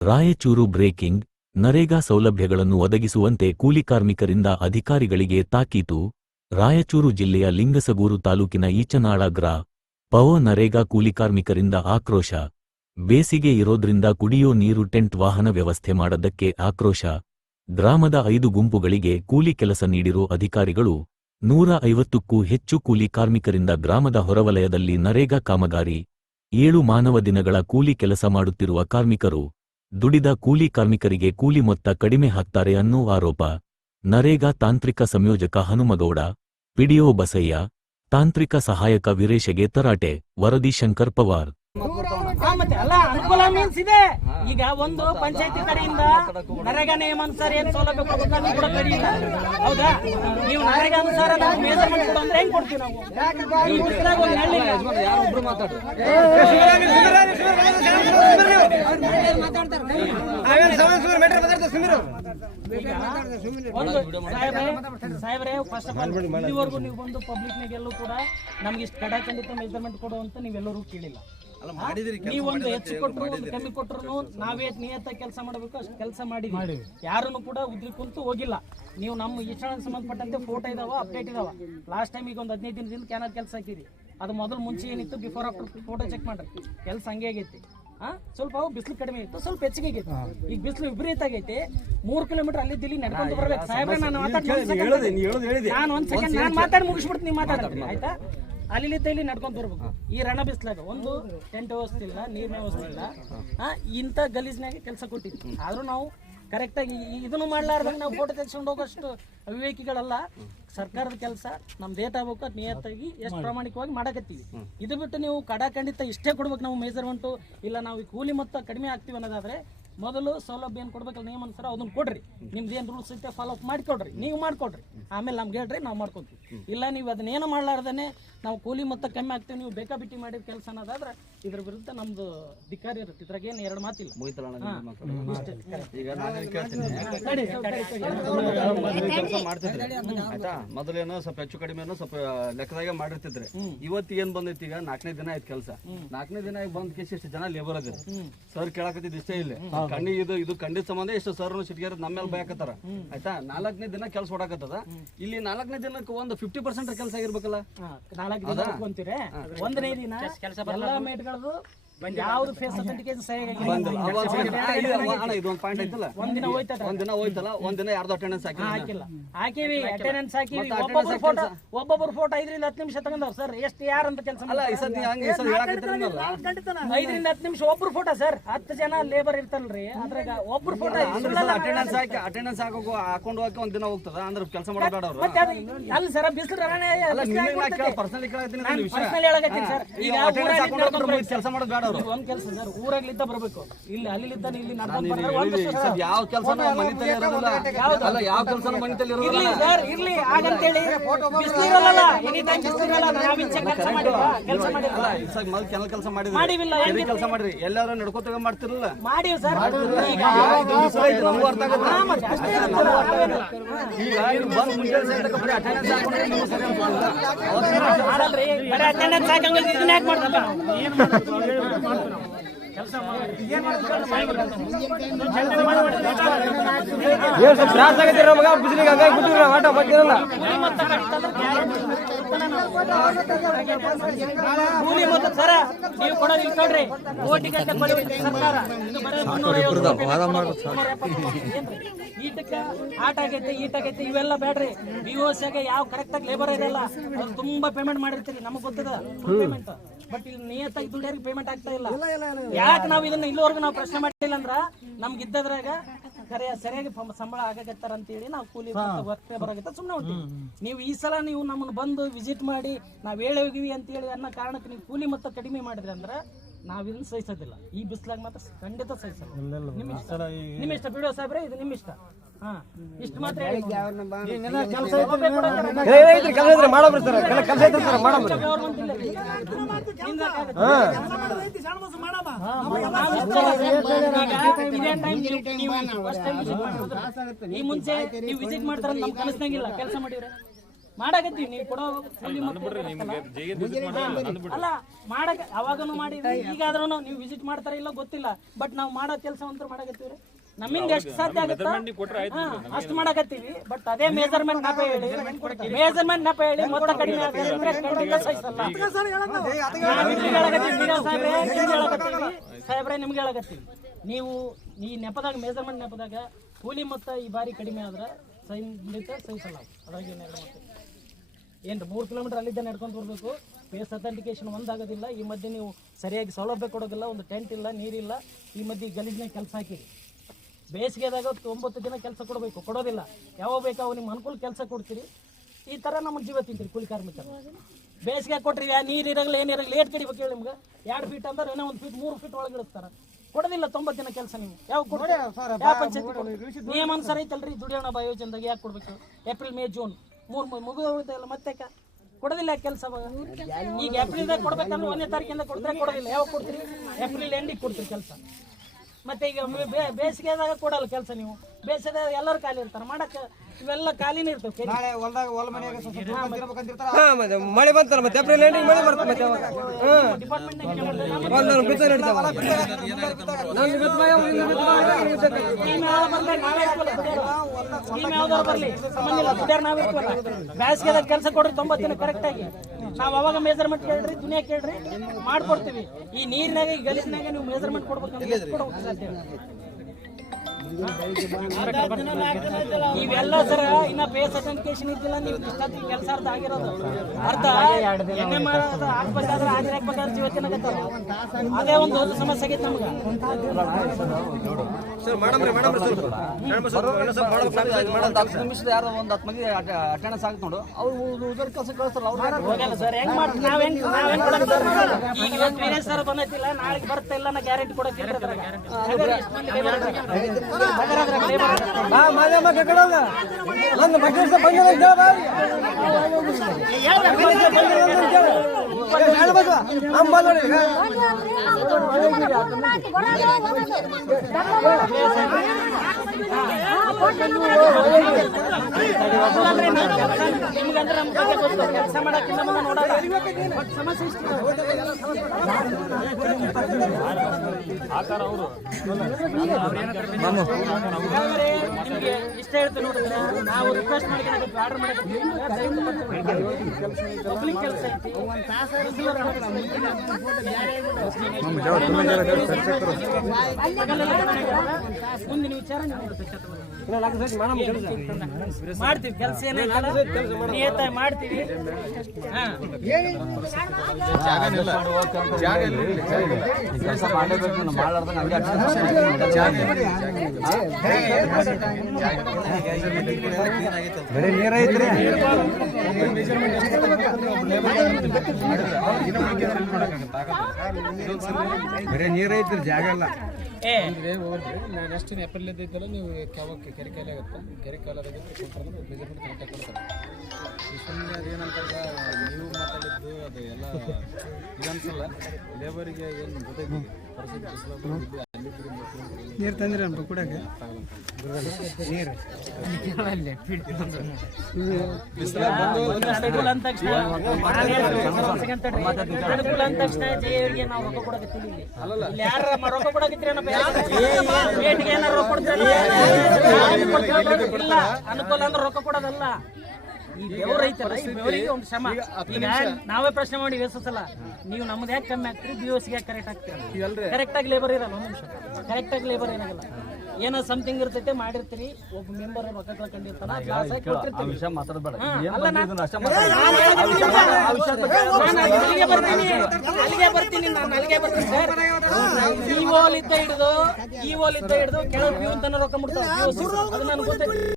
Raichur breaking NREGA ಸೌಲಭ್ಯಗಳನ್ನು ಒದಗಿಸುವಂತೆ ಕೂಲಿಕಾರ್ಮಿಕರಿಂದ ಅಧಿಕಾರಿಗಳಿಗೆ ತಾಕೀತು. ರಾಯಚೂರು ಜಿಲ್ಲೆಯ ಲಿಂಗಸಗೂರು ತಾಲೂಕಿನ ಈಚನಾಳ ಗ್ರಾ. ಪವ ನರೇಗಾ ಕೂಲಿಕಾರ್ಮಿಕರಿಂದ ಆಕ್ರೋಶ. ಬೇಸಿಗೆ ಇರೋದ್ರಿಂದ ಕುಡಿಯೋ ನೀರು ಟೆಂಟ್ ವಾಹನ ವ್ಯವಸ್ಥೆ ಮಾಡದ್ದಕ್ಕೆ ಆಕ್ರೋಶ. ಗ್ರಾಮದ 5 ಗುಂಪುಗಳಿಗೆ ಕೂಲಿ ಕೆಲಸ ನೀಡಿರೋ ಅಧಿಕಾರಿಗಳು 150ಕ್ಕೂ ಹೆಚ್ಚು ಕೂಲಿ ಕಾರ್ಮಿಕರಿಂದ ಗ್ರಾಮದ ಹೊರವಲಯದಲ್ಲಿ ನರೇಗಾ ಕಾಮಗಾರಿ 7 ಮಾನವ ದಿನಗಳ ಕೂಲಿ ಕೆಲಸ ಮಾಡುತ್ತಿರುವ ಕಾರ್ಮಿಕರು ದುಡಿದ ಕೂಲಿ ಕಾರ್ಮಿಕರಿಗೆ ಕೂಲಿ ಮೊತ್ತ ಕಡಿಮೆ ಹಾಕ್ತಾರೆ ಅನ್ನೋ ಆರೋಪ. ನರೇಗಾ ತಾಂತ್ರಿಕ ಸಂಯೋಜಕ ಹನುಮಗೌಡ, ಪಿಡಿಒ ಬಸಯ್ಯ, ತಾಂತ್ರಿಕ ಸಹಾಯಕ ವೀರೇಶಗೆ ತರಾಟೆ. ವರದಿ ಶಂಕರ್ ಪವಾರ್. ಮತ್ತೆ ಅಲ್ಲ ಅನುಕೂಲ ಮೀನ್ಸ್ ಇದೆ. ಈಗ ಒಂದು ಪಂಚಾಯತಿ ಕಡೆಯಿಂದ ನರೇಗಾ ನಿಯಮಾನುಸಾರ ಏನ್ ಸೌಲಭ್ಯ ಕೊಡಬೇಕು ಕೂಡ ಕಡೆಯಿಂದ ಹೌದಾ. ನೀವು ನರೇಗಾ ಅನುಸಾರ ನಾವು ಮೆಜರ್ಮೆಂಟ್ ಕೊಡು ಅಂದ್ರೆ ಹೆಂಗ್ ಕೊಡ್ತೀವಿ ನಾವು? ಈ ಬಿಸಿಲಾಗ ಒಂದು ಹೇಳಿಲ್ಲ ಯಾರೊಬ್ರು ಮಾತಾಡ್ತಾರೆ. ಸಾಹೇಬ್ರೆ ಫಸ್ಟ್ ಆಫ್ ಆಲ್ ಇಲ್ಲಿವರೆಗೂ ನೀವು ಬಂದು ಪಬ್ಲಿಕ್ ನಾಗೆಲ್ಲೂ ಕೂಡ ನಮ್ಗೆ ಇಷ್ಟು ಕಡಾಖಂಡಿತ ಮೆಜರ್ಮೆಂಟ್ ಕೊಡು ಅಂತ ನೀವೆಲ್ಲರೂ ಕೇಳಿಲ್ಲ. ನೀವೊಂದು ಹೆಚ್ಚು ಕೊಟ್ಟರು ಕಮ್ಮಿ ಕೊಟ್ಟರು ನಾವೇ ನಿಯತ್ತಾಗಿ ಕೆಲಸ ಮಾಡಬೇಕು ಅಷ್ಟು ಕೆಲಸ ಮಾಡಿದ್ವಿ. ಯಾರನ್ನು ಕೂಡ ಉದ್ರಿ ಕುಂತು ಹೋಗಿಲ್ಲ. ನೀವು ನಮ್ಮ ಇಷ್ಟಕ್ಕೆ ಸಂಬಂಧಪಟ್ಟಂತೆ ಫೋಟೋ ಇದಾವ, ಅಪ್ಡೇಟ್ ಇದಾವ. ಲಾಸ್ಟ್ ಟೈಮ್ ಈಗ ಒಂದು 15 ದಿನದಿಂದ ಕ್ಯಾನಲ್ ಕೆಲಸ ಹಾಕಿರಿ. ಅದು ಮೊದಲು ಮುಂಚೆ ಏನಿತ್ತು ಬಿಫೋರ್ ಆಫ್ಟರ್ ಫೋಟೋ ಚೆಕ್ ಮಾಡ್ರಿ. ಕೆಲಸ ಹಂಗೆ ಆಗೈತಿ. ಸ್ವಲ್ಪ ಬಿಸಿಲು ಕಡಿಮೆ ಇತ್ತು, ಸ್ವಲ್ಪ ಹೆಚ್ಚಿಗೆ ಆಗೈತಿ. ಈಗ ಬಿಸಿಲು ವಿಪರೀತ ಆಗೈತಿ. 3 ಕಿಲೋಮೀಟರ್ ಅಲ್ಲಿ ದಿಲ್ಲಿ ನಡ್ಕೊಂಡು ಬರ್ಬೇಕು. ಸಾಹೇಬ್ರೆ ನಾನು ಒಂದ್ ಸೆಕೆಂಡ್ ನಾನು ಮಾತಾಡಿ ಮುಗಿಸ್ಬಿಡ್ತೀನಿ, ನೀವು ಮಾತಾಡ್ರಿ ಆಯ್ತಾ? ಅಲ್ಲಿ ಇಲ್ಲಿ ನಡ್ಕೊಂಡ್ ಬರ್ಬೇಕು. ಈ ರಣ ಬಿಸ್ಲಾಗ ಒಂದು ಟೆಂಟ್ ವ್ಯವಸ್ಥೆ ಇಲ್ಲ, ನೀರಿನ ವ್ಯವಸ್ಥೆ ಇಲ್ಲ. ಇಂಥ ಗಲೀಜ್ನಾಗೆ ಕೆಲಸ ಕೊಟ್ಟಿದ್ವಿ. ಆದ್ರೂ ನಾವು ಕರೆಕ್ಟಾಗಿ ಇದನ್ನು ಮಾಡ್ಲಾರ್ದಂಗೆ ನಾವು ಫೋಟೋ ತೆಗೆಸ್ಕೊಂಡು ಹೋಗೋಷ್ಟು ಅವಿವೇಕಿಗಳಲ್ಲ. ಸರ್ಕಾರದ ಕೆಲಸ ನಮ್ದು ಏಟಾಗಬೇಕು, ನಿಯತ್ತಾಗಿ ಎಷ್ಟು ಪ್ರಾಮಾಣಿಕವಾಗಿ ಮಾಡಕತ್ತೀವಿ. ಇದು ಬಿಟ್ಟು ನೀವು ಕಡಾಖಂಡಿತ ಇಷ್ಟೇ ಕೊಡ್ಬೇಕು ನಾವು ಮೆಜರ್ಮೆಂಟು, ಇಲ್ಲ ನಾವು ಈ ಕೂಲಿ ಮೊತ್ತ ಕಡಿಮೆ ಆಗ್ತೀವಿ ಅನ್ನೋದಾದ್ರೆ ಮೊದಲು ಸೌಲಭ್ಯ ಏನು ಕೊಡ್ಬೇಕಲ್ಲ ನಿಯಮ ಅನುಸಾರ ಅದನ್ನ ಕೊಡ್ರಿ. ನಿಮ್ದು ಏನು ರೂಲ್ಸ್ ಐತೆ ಫಾಲೋ ಅಪ್ ಮಾಡಿಕೊಡ್ರಿ, ನೀವು ಮಾಡ್ಕೊಡ್ರಿ. ಆಮೇಲೆ ನಮ್ಗೆ ಹೇಳ್ರಿ, ನಾವು ಮಾಡ್ಕೊತೀವಿ. ಇಲ್ಲ ನೀವು ಅದನ್ನೇನು ಮಾಡ್ಲಾರ್ದೇ ನಾವು ಕೂಲಿ ಮೊತ್ತ ಕಮ್ಮಿ ಆಗ್ತೀವಿ, ನೀವು ಬೇಕಾಬಿಟ್ಟಿ ಮಾಡಿದ ಕೆಲಸ ಅನ್ನೋದಾದ್ರೆ ಇದ್ರ ವಿರುದ್ಧ ನಮ್ದು ಧಿಕ್ಕಾರ ಇರುತ್ತೆ. ಇದ್ರಾಗೇನು 2 ಮಾತಿಲ್ಲ. ಮೊದಲೇನೋ ಸ್ವಲ್ಪ ಹೆಚ್ಚು ಕಡಿಮೆ ಸ್ವಲ್ಪ ಲೆಕ್ಕದಾಗೆ ಮಾಡಿರ್ತಿದ್ರೆ, ಇವತ್ತು ಏನ್ ಬಂದೈತಿ ಈಗ 4ನೇ ದಿನ ಆಯ್ತು ಕೆಲಸ. 4ನೇ ದಿನ ಬಂದ್ ಕೇಸ್ ಇಷ್ಟು ಜನ ಲೇಬರ್ ಅದಿರಿ. ಸರ್ ಕೇಳಕತ್ತಿದ್ ಇಷ್ಟೇ ಇಲ್ಲ, ಕಣ್ಣಿಗೆ ಇದು ಖಂಡಿತ ಸಂಬಂಧ ಎಷ್ಟು ಸರ್ ಸಿಟ್ಗ್ಯಾರ ನಮ್ಮ ಮೇಲೆ ಬಯಕತ್ತಾರ ಆಯ್ತಾ. 4ನೇ ದಿನ ಕೆಲಸ ಹೊಡಕತ್ತದ. ಇಲ್ಲಿ 4ನೇ ದಿನಕ್ಕೆ ಒಂದು 50% ಕೆಲಸ ಆಗಿರ್ಬೇಕಲ್ಲ. 4 ದಿನ ಅಂತೀರಿ, 1ನೇ ದಿನ ಎಲ್ಲಾ ಮೇಟ್ಗಳದು ಯಾವ್ದು ಫೇಸ್ ಅಥೆಂಟಿಕೇಶನ್ ಸರಿಯಾಗಿ ಇದೊಂದು ಪಾಯಿಂಟ್ ಐತಲ್ಲ. ಒಂದಿನ ಹೋಯ್ತಲ್ಲ, ಒಂದಿನ ಯಾರ್ದು ಅಟೆಂಡೆನ್ಸ್ ಹಾಕಿಲ್ಲ. ಹಾಕಿವಿ, ಅಟೆಂಡೆನ್ಸ್ ಹಾಕಿವಿ. ಒಬ್ಬೊಬ್ಬರು ಫೋಟೋ 5 ರಿಂದ 10 ನಿಮಿಷ ತಗೊಂಡವ್ ಸರ್. ಎಷ್ಟು ಯಾರಂತ ಕೆಲಸ ಅಲ್ಲ. 5 ರಿಂದ 10 ನಿಮಿಷ ಒಬ್ರು ಫೋಟೋ ಸರ್. 10 ಜನ ಲೇಬರ್ ಇರ್ತಾರಲ್ರಿ, ಅದ್ರಾಗ ಒಬ್ರು ಫೋಟೋ ಅಟೆಂಡೆನ್ಸ್ ಹಾಕೊಂಡು ಹೋಗಕ್ಕೆ ಒಂದಿನ ಹೋಗ್ತದ ಅಂದ್ರೆ ಕೆಲಸ ಮಾಡಬೇಡ ಅವ್ರು. ಅಲ್ಲ ಸರ್, ಬಿಸಿಲು ಪರ್ಸನಲಿ ಪರ್ಸನಲ್ ಹೇಳಕತ್ತೀನಿ ಸರ್. ಈಗ ಕೆಲಸ ಮಾಡೋದು ಬೇಡ. ಒಂದ್ ಕೆಲಸ ಸರ್, ಊರಾಗ್ಲಿದ್ದ ಬರ್ಬೇಕು. ಇಲ್ಲಿ ಅಲ್ಲಿದ್ದ ಇಲ್ಲಿ ಯಾವ ಕೆಲಸ ಮನಿತಲ್ಲಿ ಇರೋದಿಲ್ಲ. ಯಾವ ಕೆಲಸ ಮನಿತಲ್ಲಿ ಇರ್ಲಿ ಸರ್, ಇರ್ಲಿ ಹಾಗಂತೇಳಿ ಬಿಸಿಲಿರಲ್ಲ, ಎನಿ ಟೈಮ್ ಬಿಸಿಲಿರಲ್ಲ. ನಾವಿಂಚೆ ಕೆಲಸ ಮಾಡಿಲ್ಲ, ಕೆಲಸ ಮಾಡಿಲ್ಲ. ಕೆಲಸ ಮಾಡಿಲ್ಲ, ಕೆಲಸ ಮಾಡ್ರಿ. ಎಲ್ಲಾರು ನಡ್ಕೋತ ಮಾಡ್ತಿರಲ್ಲ, ಮಾಡಿವ್ ಸರ್. ಈಗ ನಮಗೂ ಅರ್ಥ ಆಗುತ್ತೆ. ಈಗ ಬಂದ್ ಮುಂಜಾನೆ ಅಟೆಂಡೆನ್ಸ್ ಮಾಡಲ್ರಿ, ಅಟೆಂಡೆನ್ಸ್ ಹಾಕಂಗ ಇದನ್ನ ಯಾಕೆ ಮಾಡ್ತೀವಿ ನಾವು? ಕೂಲಿ ಮೊತ್ತ ಸರ ನೀವು ಕೊಡೋದು ಇಟ್ಕೊಡ್ರಿ. ಕೋಟಿ ಗಂಟೆ ಸರ್ಕಾರ ಈಟಕ್ಕ ಆಟ ಆಗೈತೆ, ಈಟಾಗೈತೆ, ಇವೆಲ್ಲ ಬೇಡ್ರಿ. BOCಗೆ ಯಾವ ಕರೆಕ್ಟ್ ಆಗಿ ಲೇಬರ್ ಇರಲ್ಲ, ಅದು ತುಂಬಾ ಪೇಮೆಂಟ್ ಮಾಡಿರ್ತೀರಿ, ನಮಗ್ ಗೊತ್ತದ ಫುಲ್ ಪೇಮೆಂಟ್. ಬಟ್ ಇಲ್ಲಿ ನಿಯತ್ತಾಗಿ ದುಡ್ಡೇರಿಗೆ ಪೇಮೆಂಟ್ ಆಗ್ತಾ ಇಲ್ಲ. ಯಾಕೆ ನಾವು ಇದನ್ನ ಇಲ್ಲಿವರೆಗೂ ನಾವು ಪ್ರಶ್ನೆ ಮಾಡಿಲ್ಲ ಅಂದ್ರ ನಮ್ಗೆ ಇದ್ದದ್ರಾಗ ಸರಿಯಾಗಿ ಸಂಬಳ ಆಗಕತ್ತಾರ ಅಂತೇಳಿ ನಾವು ಕೂಲಿ ಬರಾಗತ್ತ ಸುಮ್ಮನೆ ಹೊಂಟಿವಿ. ನೀವು ಈ ಸಲ ನೀವು ನಮ್ಮನ್ನು ಬಂದು ವಿಸಿಟ್ ಮಾಡಿ ನಾವ್ ಹೋಗಿವಿ ಅಂತೇಳಿ ಅನ್ನೋ ಕಾರಣಕ್ಕೆ ನೀವು ಕೂಲಿ ಮೊತ್ತ ಕಡಿಮೆ ಮಾಡಿದ್ರಿ ಅಂದ್ರೆ ನಾವಿದನ್ನ ಸಹಿಸೋದಿಲ್ಲ. ಈ ಬಿಸಿಲಾಗ ಮಾತ್ರ ಖಂಡಿತ ಸಹಿಸಲ್ಲ. ನಿಮ್ಮ ಇಷ್ಟ ಬಿಡೋ ಸಾಬ್ರೆ, ಇದು ನಿಮ್ಮ ಇಷ್ಟ. ಇಷ್ಟು ಮಾತ್ರ ಈ ಮುಂಚೆ ನೀವು ವಿಸಿಟ್ ಮಾಡ್ತಾರ ನಮ್ ಕನಸ್ನಾಗಿಲ್ಲ ಕೆಲಸ ಮಾಡಿದ್ರೆ ಮಾಡಾಕತ್ತೀವಿ ನೀವು ಕೊಡೋ ಕೂಲಿ ಅಲ್ಲ ಮಾಡಕ ಅವಾಗನು ಮಾಡಿದ್ವಿ ಈಗಾದ್ರೂ ನೀವು ವಿಸಿಟ್ ಮಾಡ್ತಾರ ಇಲ್ಲ ಗೊತ್ತಿಲ್ಲ ಬಟ್ ನಾವು ಮಾಡೋ ಕೆಲಸ ಅಂತ ಮಾಡಾಕತ್ತೀವಿ ನಮ್ಮಿಂದ ಎಷ್ಟು ಸಾಧ್ಯ ಆಗುತ್ತೋ ಅಷ್ಟು ಮಾಡಾಕತ್ತೀವಿ ಬಟ್ ಅದೇ ಮೆಜರ್ಮೆಂಟ್ ನೆಪ ಹೇಳಿ ಮೊತ್ತ ಕಡಿಮೆ ಆಗಿದ್ರೆ ಖಂಡಿತ ಸಹಿಸಲ್ಲ. ಸಾಹೇಬ್ರೆ ನಿಮ್ಗೆ ಹೇಳಕತ್ತೀವಿ ನೀವು ಈ ನೆಪದಾಗ ಮೆಜರ್ಮೆಂಟ್ ನೆಪದಾಗ ಕೂಲಿ ಮೊತ್ತ ಈ ಬಾರಿ ಕಡಿಮೆ ಆದ್ರೆ ಖಂಡಿತ ಸಹಿಸಲ್ಲ. ಅದ್ರಾಗ ಏನು 3 ಕಿಲೋಮೀಟರ್ ಅಲ್ಲಿದ್ದ ನಡ್ಕೊಂಡು ಬರಬೇಕು. ಫೇಸ್ ಅಥೆಂಟಿಕೇಶನ್ ಒಂದಾಗೋದಿಲ್ಲ. ಈ ಮಧ್ಯೆ ನೀವು ಸರಿಯಾಗಿ ಸೌಲಭ್ಯ ಕೊಡೋದಿಲ್ಲ, ಒಂದು ಟೆಂಟ್ ಇಲ್ಲ, ನೀರಿಲ್ಲ. ಈ ಮಧ್ಯೆ ಗಲೀಜ್ನಾಗ ಕೆಲಸ ಹಾಕಿರಿ. ಬೇಸಿಗೆದಾಗ 9 ದಿನ ಕೆಲಸ ಕೊಡೋದಿಲ್ಲ. ಯಾವಾಗ ಬೇಕು ಅವು ನಿಮ್ಮ ಅನುಕೂಲ ಕೆಲಸ ಕೊಡ್ತೀರಿ. ಈ ಥರ ನಮ್ಮ ಜೀವ ತಿಂತೀರಿ ಕೂಲಿ ಕಾರ್ಮಿಕರು. ಬೇಸಿಗೆ ಕೊಟ್ರಿ ನೀರು ಇರಲ್ಲ ಏನಿರಲ್ಲ ಲೇಟ್ ಕಡಿಬೇಕು ಹೇಳಿ ನಿಮ್ಗೆ 2 ಫೀಟ್ ಅಂದ್ರೆ ಏನೋ 1 ಫೀಟ್ 3 ಫೀಟ್ ಒಳಗೆ ಇಡ್ತಾರೆ. ಕೊಡೋದಿಲ್ಲ 90 ದಿನ ಕೆಲಸ ನೀವು ಯಾವ ಕೊಡ್ತೀರಿ? ಯಾವ ಪಂಚಾಯತಿ ನಿಯಮ ಅನುಸಾರ ಐತಲ್ರಿ ದುಡಿಯೋಣ ಬಾ ಯೋಜನೆದಾಗ ಯಾಕೆ ಕೊಡ್ಬೇಕು? ಏಪ್ರಿಲ್ ಮೇ ಜೂನ್ 3 ಮುಗಿದೋಗಿದ್ದಲ್ಲ ಮತ್ತೆ ಕೊಡೋದಿಲ್ಲ ಕೆಲಸ. ಈಗ ಏಪ್ರಿಲ್ದಾಗ ಕೊಡ್ಬೇಕಂದ್ರೆ 1ನೇ ತಾರೀಕಿಂದ ಕೊಡೋದಿಲ್ಲ. ಯಾವಾಗ ಕೊಡ್ತೀರಿ? ಏಪ್ರಿಲ್ ಎಂಡಿಗೆ ಕೊಡ್ತೀರಿ ಕೆಲಸ. ಮತ್ತೆ ಈಗ ಬೇಸಿಗೆದಾಗ ಕೊಡಲ್ಲ ಕೆಲಸ. ನೀವು ಬೇಸಿಗೆದಾಗ ಎಲ್ಲರೂ ಖಾಲಿ ಇರ್ತಾರೆ ಮಾಡಕ್ಕೆ. ಇವೆಲ್ಲ ಖಾಲಿನೇ ಇರ್ತವೆ. ಮಳೆ ಬಂತಲ್ಲ ಮತ್ತೆ ಏಪ್ರಿಲ್ ಎಂಡಿಗೆ ಮಳೆ ಬರ್ತದೆ ಮತ್ತೆ ಬೇಸಿಗೆದಾಗ ಕೆಲಸ ಕೊಡ್ರಿ 90 ದಿನ ಕರೆಕ್ಟ್ ಆಗಿ. ನಾವು ಅವಾಗ ಮೆಜರ್ಮೆಂಟ್ ಕೇಳ್ರಿ, ದುನಿಯಾ ಕೇಳ್ರಿ, ಮಾಡ್ಕೊಡ್ತೀವಿ. ಈ ನೀರಿನಾಗ ಈ ಗಲೀಜಿನಾಗ ನೀವು ಮೆಜರ್ಮೆಂಟ್ ಕೊಡ್ಬೇಕಂದ್ರೆ ಸಾಧ್ಯ ಇವೆಲ್ಲ ಸರ ಇನ್ನ ಫೇಸ್ ಅಥೆಂಟಿಕೇಶನ್ ಇದ್ದಿಲ್ಲ. ನೀವು ಇಷ್ಟೊತ್ತಿಗೆ ಕೆಲಸ ಅರ್ಧ ಆಗಿರೋದು ಅರ್ಧ ಎಣ್ಣೆ ಹಾಕ್ಬೇಕಾದ್ರೆ ಹಾಕ್ಬೇಕಾದ್ರೆ ಜೀವ ತಿನ್ನಕತ್ತಲ್ಲ. ಅದೇ ಒಂದು ದೊಡ್ಡ ಸಮಸ್ಯೆ ಆಗೈತೆ ನಮ್ಗೆ. ನಿಮಿಷದ ಯಾರೋ ಒಂದು 10 ಮಂದಿ ಅಟೆಂಡೆನ್ಸ್ ಆಗುತ್ತೆ ನೋಡು, ಅವ್ರು ಉದರ್ ಕೆಲಸ ಕಳಿಸ್ತಾರಲ್ಲ ಹೋಗಲ್ಲ ಸರ್. ಹೆಂಗ್ ಮಾಡ್ತೀವಿ ನಾವೇನ್ ಈಗ ಇವತ್ತು ವೀರೇಶ್ ಸರ್ ಬಂದೈತಿಲ್ಲ, ನಾಳೆಗೆ ಬರ್ತಾ ಇಲ್ಲ ನಾ ಗ್ಯಾರಂಟಿ ಕೊಡಕ್ಕಿಲ್ಲ. ನಿಮ್ಗಂದ್ರೆ ನಮ್ಮ ಬಗ್ಗೆ ಗೊತ್ತು, ಕೆಲಸ ಮಾಡಕ್ಕಿಂತ ಮುಂದೆ ನೋಡಲ್ಲ. ಬಟ್ ಸಮಸ್ಯೆ ಇಷ್ಟ ನಿಮ್ಗೆ ಇಷ್ಟ ಹೇಳ್ತೀವಿ ನೋಡಿದ್ರೆ ನಾವು ರಿಕ್ವೆಸ್ಟ್ ಮಾಡ್ಕೊಂಡು ಆರ್ಡರ್ ಮಾಡಿದ್ವಿ. ಪಬ್ಲಿಕ್ ಕೆಲಸ ಐತಿ ಮುಂದಿನ ವಿಚಾರ ಮಾಡ್ತೀವಿ. ಕೆಲಸ ಏನಾಯ್ತು ಮಾಡ್ತೀವಿ. ಕೆಲಸ ಮಾಡಲೇಬೇಕು. ಮಾಡಲಾರ್ದಂಗೆ ಹಂಗೆ ಬರೀ ನೀರೈತ್ರಿ ಬರೀ ನೀರೈತ್ರಿ ಜಾಗ ಎಲ್ಲ ನೆಕ್ಸ್ಟ್ ಏಪ್ರಿಲ್ ಇದ್ದಲ್ಲ ನೀವು ಕೆರೆ ಕಾಲ ಆಗುತ್ತೆ. ಕೆರೆ ಕಾಲದಾಗ ಮೆಜರ್ಮೆಂಟ್ ಕರೆಕ್ಟಾಗಿ ಕೊಡ್ತಾರೆ. ಸುಮ್ಮನೆ ಅದೇನಂತಾರೆ ನೀವು ಮಾತಾಡಿದ್ದು ಅದು ಎಲ್ಲ ಇದನ್ಸಲ್ಲ. ಲೇಬರಿಗೆ ಏನು ಗೊತ್ತಾಗಿ ನೀರು ತಂದಿರ ಕುಡಿಯೋಕೆ ನೀರು ಅನುಕೂಲ ಅಂದ ತಕ್ಷಣ ನಾವು ರೊಕ್ಕ ಕೊಡಕತ್ತೀವಿ. ಇಲ್ಲಿ ಯಾರ ರೊಕ್ಕ ಕೊಡಕತ್ತೀರಿ ರೇಟ್ಗೆ ಏನಾರ ರೊಕ್ಕ ಕೊಡ್ತಾರೆ ಇಲ್ಲ. ಅನುಕೂಲ ಅಂದ್ರೆ ರೊಕ್ಕ ಕೊಡೋದಲ್ಲ. ಈ ಬೆವರು ಐತಲ್ಲ, ಈ ಬೆವರಿಗೆ ಒಂದು ಶ್ರಮ. ಈಗ ನಾವೇ ಪ್ರಶ್ನೆ ಮಾಡಿ ಸಲ ನೀವು ನಮ್ದು ಯಾಕೆ ಕಮ್ಮಿ ಆಗ್ತೀರಿ, BOC ಯಾಕೆ ಕರೆಕ್ಟ್ ಆಗ್ತೀರಿ? ಕರೆಕ್ಟ್ ಆಗಿ ಲೇಬರ್ ಇರಲ್ಲ. 1 ನಿಮಿಷ ಕರೆಕ್ಟ್ ಆಗಿ ಲೇಬರ್ ಏನಾಗಲ್ಲ. ಏನೋ ಸಮಥಿಂಗ್ ಇರ್ತೈತೆ ಮಾಡಿರ್ತೀರಿ. ಒಬ್ಬ ಮೆಂಬರ್ ರೊಕ್ಕ ಕಳ್ಕೊಂಡಿರ್ತಾನ ಅಲ್ಲಿಗೆ ಬರ್ತೀನಿ ಸರ್. ಈ ಓಲ್ ಇದ್ದ ಹಿಡಿದು ಕೆಳಗೆ ವ್ಯೂ ತನ ರೊಕ್ಕ ಮುಡ್ತಾವ. ಅದು ನನಗೆ ಗೊತ್ತೈತಿ.